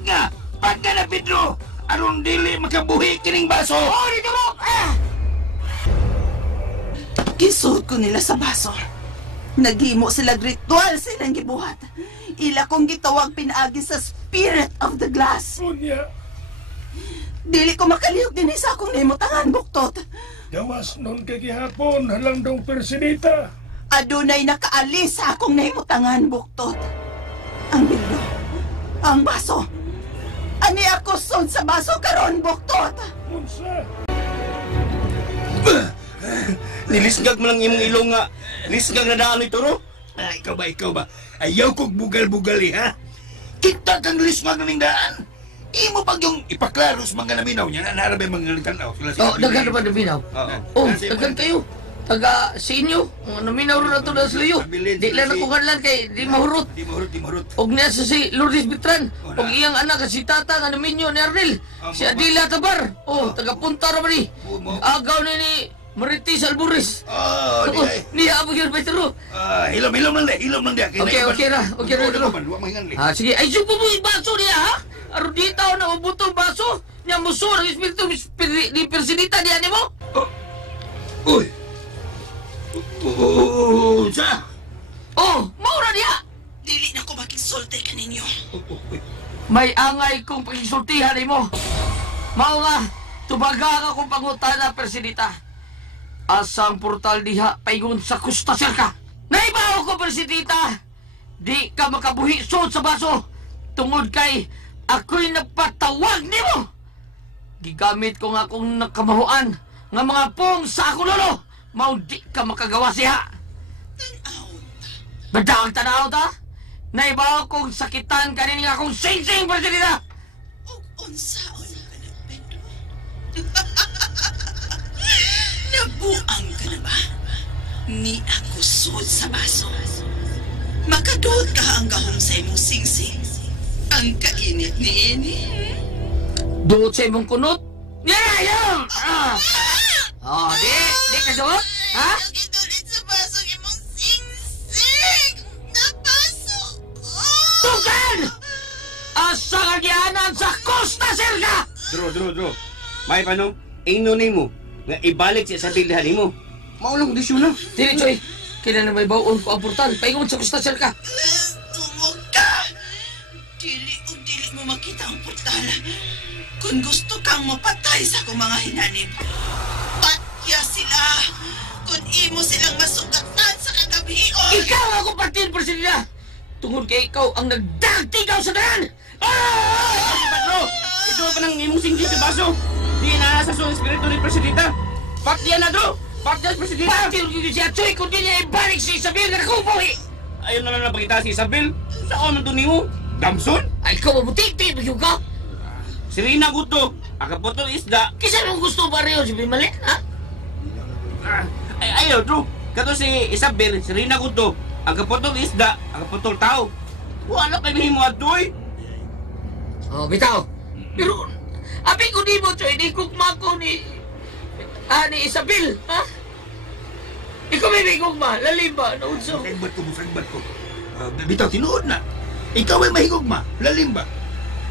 nga na, Pedro! Aron dili makabuhi kining baso! Oh, dito mo! Gisuot ko nila sa baso. Naghimo sila ritual sa ilang gibuhat. Ila kong gitawag pinaagi sa spirit of the glass. Unya, Dili ko makalihog din sa akong nimutangan, buktot. gawas nun kay gihapon, halang daw persinita. Adunay nakaalis sa akong nimutangan, buktot. Ang bildo, ang baso. Ani ako sod sa baso karon, buktot. Unsa? Nilisgag mo lang imong ilong nga. Lisgag na daan ito, ro. Ikaw ba? Ayaw kong bugal-bugali, ha? Kita kang lismag ng daan. Imo pag yung ipaklaros mga naminaw niya, narabay mga nagtanaw. Oh, daghan naman naminaw. Oh, daghan kayo. Taga sa inyo. Naminaw rin na ito na sa liyo. Di lang ako kanlan kay di mahurot. Di mahurot. Og niya sa si Lourdes Bitran. Og iyang anak si Tata nga naminyo ni Arnel. Si Adila Tabar. Oh, taga Punta naman ni. Agaw ni Maritis Alburis. Niya abog yun, Petro. Hilom lang di. Okay ra. Sige, ay supo mo yung baso niya, ha? Aro dito na mabutong baso. Niya muso ng espiritu ni Persinita niya ni mo. Uy! Sa? Oh, maura niya. Dili na ko makisulti ka ninyo. May angay kong pakisultihan ni mo. Mao nga, tubaga ka kong pangutana, Persinita. Asang portal diha, paingon sa kusta ka. Naibaw ko, Persinita. Di ka makabuhi sud sa baso. Tungod kay ako'y nagpatawag ni mo. Gigamit ko nga akong nakamahuan nga mga pong sa ako lolo. Mao di ka makagawa siya. Badang tanaw ta? Naibaw kong sakitan kanin nga akong sing-sing, Persinita. Unsaon ka na, Pedro? Nabuang ka na ba? Ni ako sud sa baso. Makaduot ka ang gahom sa imong sing-sing. Ang kainit ni Eni. Duot sa imong kunot? Yun! Di ka duot? Ha? Gidulit sa baso imong sing-sing na baso. Tukan! Asa ka gianan sa Costa Cerca! Dro. May panong, ino ni mo. Nga ibalik siya sa bildahan mo. Maulang disyo na. Dili, Choy. Kailan na may bawon ko ang portal. Paingon sa Costa Cerca. Tungog ka! Dili mo makita ang portal. Kung gusto kang mapatay sa akong mga hinanib, patya sila. Kung imo silang masugatan sa kagabion. Ikaw ako patin, Persinita! Tungod kay ikaw ang nagdagtigaw sa dahan! Patro, ito pa nang imong singkit sa baso. Di na sa so espiritu ni Persinita. Patya na, Dro! Patya, Persinita! Patil ko siya, Choy! Kung di niya ibalik si Isabel na nakubuhi! Ayaw na lang napakita si Isabel. Saan man to ni mo? Damson? Ay, ikaw mabuti-ti! Bagyo ka! Si Rina Guto. Akapotol isda. Kisa mong gusto ba rin si Bimalit, ha? Ayaw, Dro. Kato si Isabel, si Rina Guto. Akapotol isda. Akapotol tao. Wala kayo himo adoy. Oh, bitaw. Pero, abi ko di mo, Choy, di kukma ko ni Isabel, ha? Ikaw may kukma, lalimba, naunso. Musagbat ko. Bitaw, tinuod na. Ikaw ay mahigugma, lalim ba?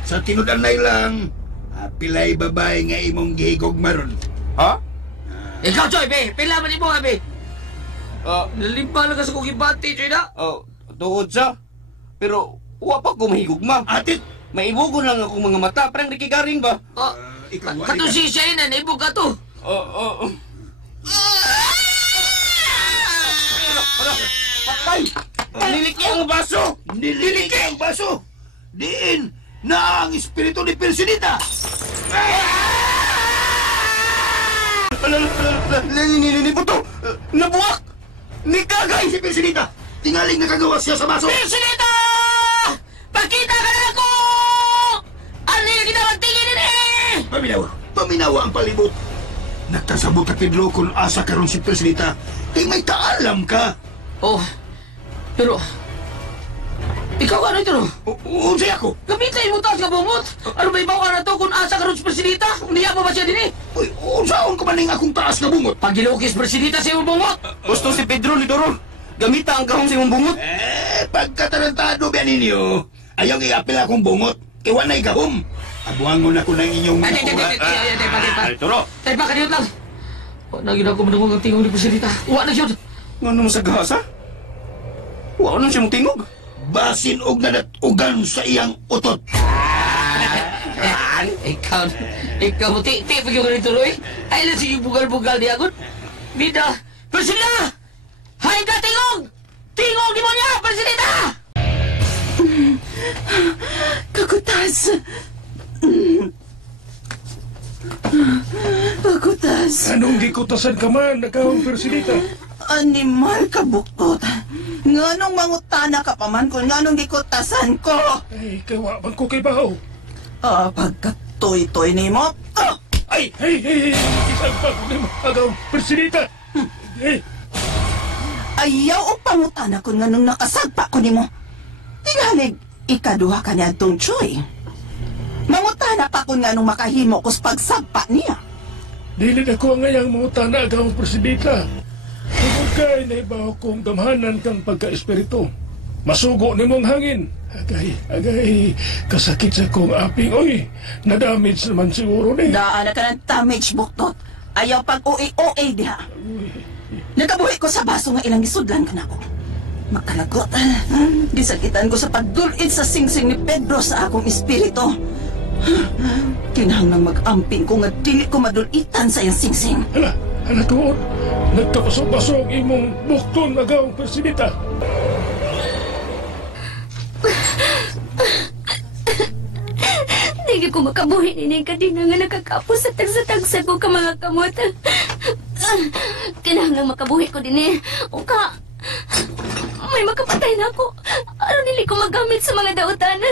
Sa tinudan na lang, pilay babae nga imong gihigugma ron. Ha? Ikaw, Choy, be, pila man mo, be. Lalimba lang ka sa kong ibati, Choy, na. Tuod sa. Pero, wa pa ko mahigugma. Atit! Maibugon lang akong mga mata. Parang nakigaring ba? Ikaw, Kato si siya na, naibog ka to. Patay! Niliki ang baso! Nililiki ang baso! Diin na ang espiritu ni Persinita! Nini po to! Nabuwak! Nikagay! Si Persinita! Tingaling nakagawa siya sa baso! Persinita! Pakita ka na ako! Ano yung ginawagtingin na Paminawa ang palibot! Nagkasabot ka, Pedro, kung asa karon si Persinita. May kaalam ka! Oh, pero Ikaw ano ito? Unsay ako? Gamitin mo taas ka bungot. Ano ba ibaw ka na to kung asa ka ron sa presidita? Uniya mo ba siya din eh? Uy, unsaon ka maning akong taas na bungot? Pag gilukis presidita sa iyong bungot. Gusto si Pedro ni Doron. Gamita ang kahong sa imong bungot. Pagkatarantado ba ninyo? Ayaw i-apil akong bungot. Iwan na igahom. Abuhan mo na ko ng inyong mga Toro. Tay pa, kaniyot lang. Nagin ako manungong ang tingog ni presidita. Uwa na siya. Nga naman sa gasa? Wow, ano siya mong tingog? Basin og nadatugan sa iyang utot. Ikaw mo, ti pag yung ganito, Roy. Ay, lang sige bugal-bugal di ako. Bida, presidita! Hay ka, tingog! Tingog, di mo niya, presidita! Kakutas! Kakutas! Anong gikutasan ka man, nakawang persidita? Animal ka, buktot. Nganong mangutana ka pa man kung nganong gikutasan ko? Ay, kawaman ko kay Bahaw. Pagkatoy-toy ni mo. Ay, isang pa ni magawang persidita. Ayaw o pangutana kung nganong nakasagpa ko ni mo. Tingalig, ikaduha ka niya itong Choy. Mangutana pa kung nganong makahimo ko sa pagsagpa niya. Dili na ko ngayang mga na agawang persidita. Tungkol kay na ibaw kong damhanan kang pagka-espiritu. Masugo ni mong hangin. Agay, kasakit sa kong aping. Oy, na-damage naman siguro ni. Daan na ka ng damage, buktot. Ayaw pag-oi-oi diha. Nakabuhi ko sa baso nga ilang isudlan ka na ko. Makalagot. Gisakitan ko sa pagdulid sa singsing ni Pedro sa akong espiritu. Kinahanglang mag-amping ko nga dili ko madulitan sa iyang singsing. Hala tuon. Nagkapasok-pasok imong bukton agawang persidita. Hindi ko makabuhi ni kadina nga nakakapos sa tagsa-tagsa ko ka mga kamot. Kinahanglang makabuhi ko din eh. O ka, may makapatay na ako. Ano nili ko magamit sa mga dautan?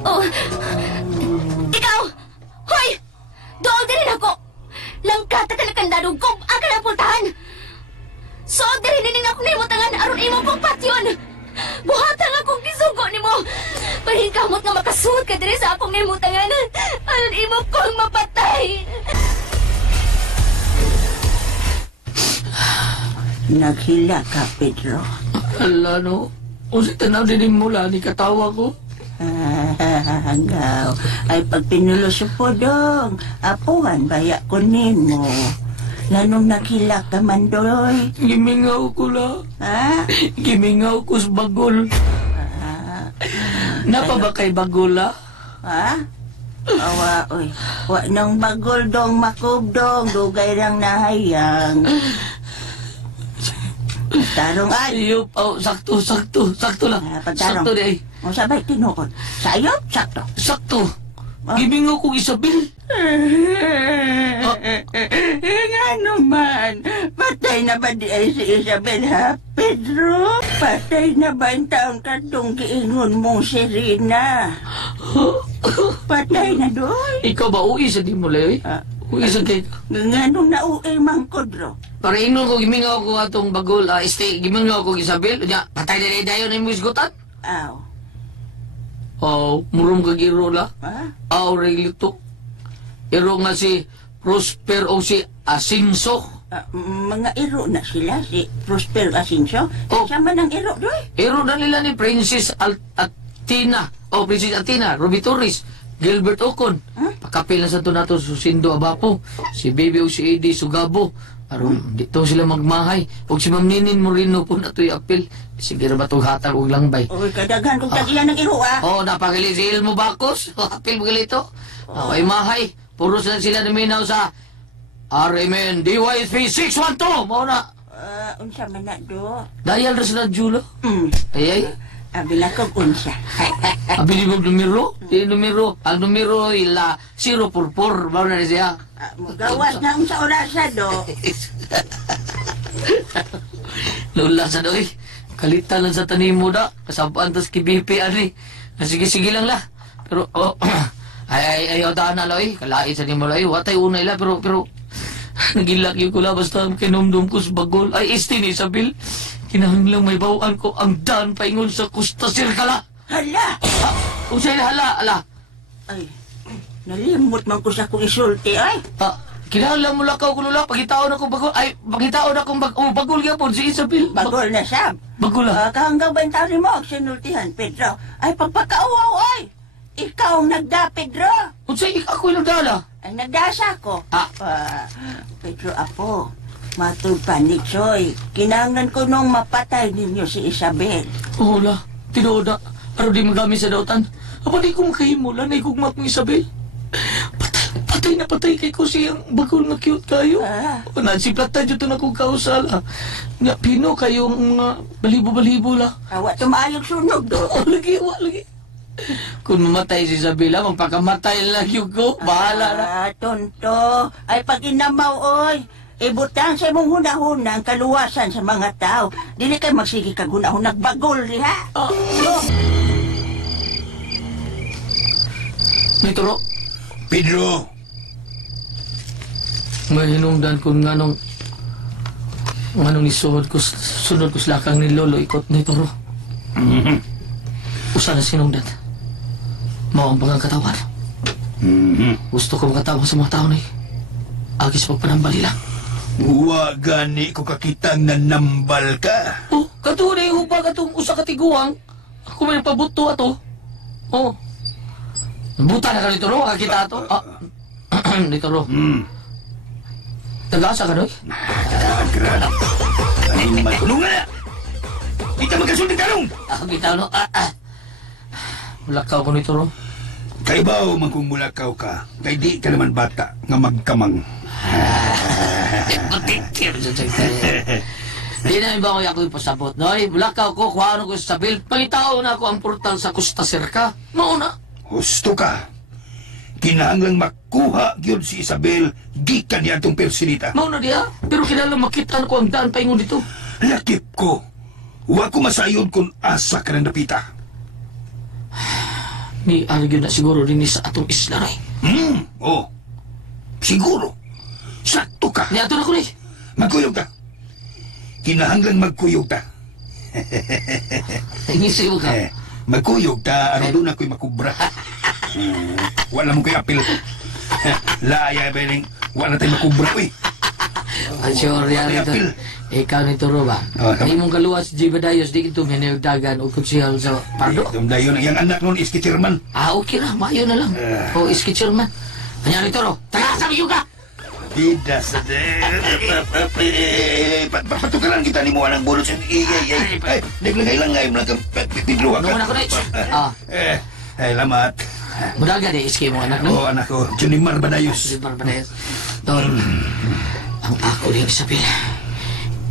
Oh, ikaw! Hoy! Doon din ako! Langkata ka na kandadong ko, aka na puntahan! So, diri nining ako na imutangan aron imo kong patyon! Buhatang akong gisugo ni mo! Pahinkamot nga makasuot ka diri sa akong nimutangan aron imo kong mapatay! Naghila ka, Pedro. Hala, no? Usi tanaw din mula ni katawa ko. Hanggaw. Ay pagpinulos po dong. Apuhan baya ko nimo. Nanong naghila ka man doy. Gimingaw ko la. Ha? Gimingaw ko sa bagol. Napa ba kay bagol la? Ha? Awa, oy. Wa nang bagol dong makubdong. Dugay lang nahayang. Tarong ay. Ayop, sakto lang. Pagtarong. Sakto di ay. O sabay tinuod. Sayop, sakto. Sakto. Gimingaw ko Isabel. Nga naman. Patay na ba di ay si Isabel ha, Pedro? Patay na ba ang taong katong giingon mong si Rina? Patay na doy? Ikaw ba uwi sa di mo lay? Uwi sa kay Nga nung nauwi mang kodro. para ingnon ko gimingaw ko atong bagol. Gimingaw ko Isabel. Nya, patay na dayon na mo isgutan. Aw. Oh, murum ka giro la. Ha? Aw, reglito. Iro nga si Prosper o si Asinso. Mga iro na sila, si Prosper Asinso. Oh. Sama ng iro doy. Iro na nila ni Princess Atina. O, Princess Atina, Ruby Torres, Gilbert Ocon. Pakapil na sa ito nato Susindo Abapo, si Baby o si Eddie Sugabo. Aron, dito sila magmahay. Huwag si Ma'am Ninin Moreno po na ito'y apil. Sige na ba itong hatag o langbay? Uy, kadaghan kong tagilan ng iro Oo, napakili si Ilmo Bacos. Apil mo galito. Ay mahay. Puro sila naminaw sa RMN DYSP 612. Mao na. Unsa man na do? Dayal na sila Jula. Ay. Abi na kong unsa. Abi di mo numero? Ang numero ila 044. Mao na siya. Magawas na unsa orasa do. Lula sa doy. Kalitan lang sa tanim mo da. Kasabaan tas kibipi ani. Sige lang la. Pero ayaw taan na loy. Kalain sa nimo loy. Watay unay la pero nagilak yung kula basta kinumdum ko sa bagol. Ay, ni Isabel. Kinahanglang may bawaan ko ang daan paingon sa Costa Circala. Hala! Kung sa'yo ala. Ay, nalimot man ko sa kong isulti, ay. Kinahanglang mo lakaw ko lula. Pagitaon akong bagol. Ay, pagitaon akong bagol nga po. Si Isabel. Bagol na siya. Bagol na. Kahanggang bantari mo, sinultihan, Pedro. Ay, pagpakauaw, ay. Ikaw ang nagda, Pedro. Kung sa'yo, ako yung nagdala. Ay, nagdasa ko. Ah. Pedro, apo. Matulpan ni Choy. Kinahanglan ko nung mapatay ninyo si Isabel. Wala. Tinood na. Pero di magamit sa dautan. Apa di ko makahimulan ay kugma kong Isabel. Patay kay ko siyang bagol na cute kayo. Nasiplatan dito na kong kausala. Nga pino kayo ang mga balibo-balibo la. Awa tumayog sunog do. Lagi. Kung mamatay si Isabela, magpakamatay lang yung ko. Bahala na. Tonto. Ay pag inamaw, oy. Ibutang sa imong hunahuna ang kaluwasan sa mga tao. Dili kay magsige kag hunahuna nagbagol diha. Nituro. Pedro! May hinungdan kung nganong sunod ko sa lakang ni Lolo ikot Nituro. Usa na sinungdan. Mao ang pagkakatawan. Gusto ko makatawan sa mga tao na agis pagpanambali lang. Wa gani ko kakitang nanambal ka. Katunay ho pa katong usa katiguang. Ako may pabuto ato. Buta na ka nito ro, kakita ato. Nito ro. Tagasa ka, Noy? Grabe. Ay, matulungan na! Kita magkasulting talong! Kita, no? Mulakaw ko nito ro. Kay baw man kung mulakaw ka, kay di ka naman bata nga magkamang. Di namin ba ako yung pasabot, Noy? Mulakaw ko, kuha ko sa sabil. Palitao na ako ang portal sa Costa Circa. Mauna. Husto ka. Kinahanglang makuha gyud si Isabel gikan niya itong Persinita. Mauna diya, pero kinahanglang makita ko ang daan paingon dito. Lakip ko. Wa ko masayod kung asa ka nang napita. Ni arigyo na siguro din sa atong isla, Noy. Siguro. Sakto ka. Ni ato na ko, Noy. Magkuyog ka. Kinahanglang magkuyog ka. Ingisi mo ka. Magkuyog ka, ano doon ako'y makubra. Wala mo ko'y apil. Laya, Beling. Wala tayo makubra, uy. Ang sure yan ito. Ikaw nito ro ba? Hindi mong kaluwas, Jibadayos, di ito minayagdagan o kutsihal sa Pardo. Dayon, yung anak nun, iski chairman. Okay na, mayo na lang. O iski chairman. Kanya nito ro, taga sa iyo ka! Tidak patukaran kita ni mo anang bulot sa ay naglagay lang ngayon lang pidluha ka. Nung ako na ay lamat. Mudaga di iski mo anak no? Anak ko, Junimar Badayos. Don, ang ako ni Isabel.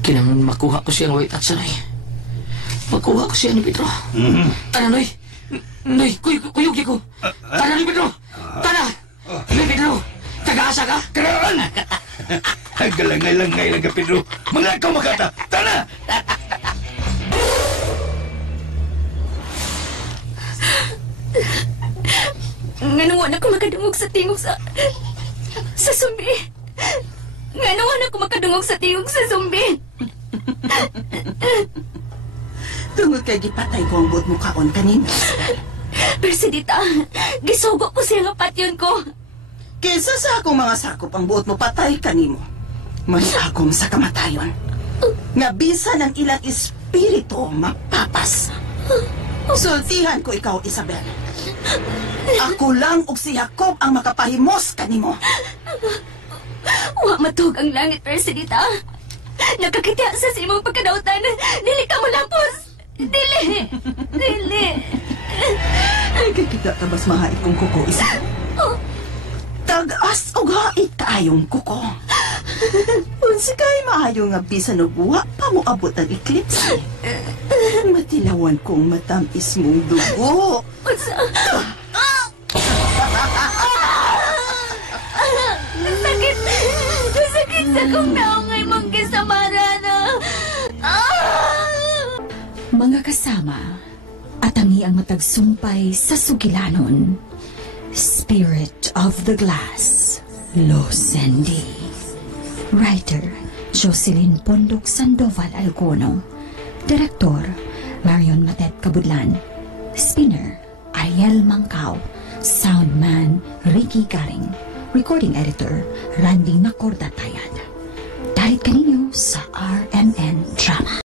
Kinamang makuha ko siyang wait at sanay. Makuha ko siya ni Pedro. Tana, Noy. Noy, kuyog ko. Tana ni Pedro. Tana. Ni Pedro. Tagaasa ka? Karaan! Galangay-langay lang ka, Pedro. Mangakaw makata! Tana! Nganuan ako makadungog sa tingog sa zombie. Nganuan ako makadungog sa tingog sa zombie. Tungod kay gipatay ko ang buot mo kaon kanina. Persidita, gisugo ko siya nga patyon ko. Kesa sa akong mga sakop ang buot mo patay kanimo. May agom sa kamatayon. Nga bisan ang ilang espiritu mapapas. Sultihan ko ikaw, Isabel. Ako lang ug si Jacob ang makapahimos kanimo. Wa matug ang langit, Persidita. Nakakita sa imong pagkadautan. Dili ka malapos. Dili. Ay, kikita ka bas mahait kong kuko, Isabel. Tagas og hait kaayong kuko. Unsa kay maayo nga bisan og wa pa mo abot ang eclipse. Matilawan kong matamis mong dugo. Unsa? Sakit sa kong naongay mong gisamarana. Mga kasama, atangi ang matagsumpay sa sugilanon. Spirit of the Glass, Losendi. Writer, Jocelyn Pondok Sandoval Alcono. Direktor, Marion Matet Kabudlan. Spinner, Ariel Mangkaw. Soundman, Ricky Garing. Recording Editor, Randy Nacordatayad. Dalit kaninyo sa RMN Drama.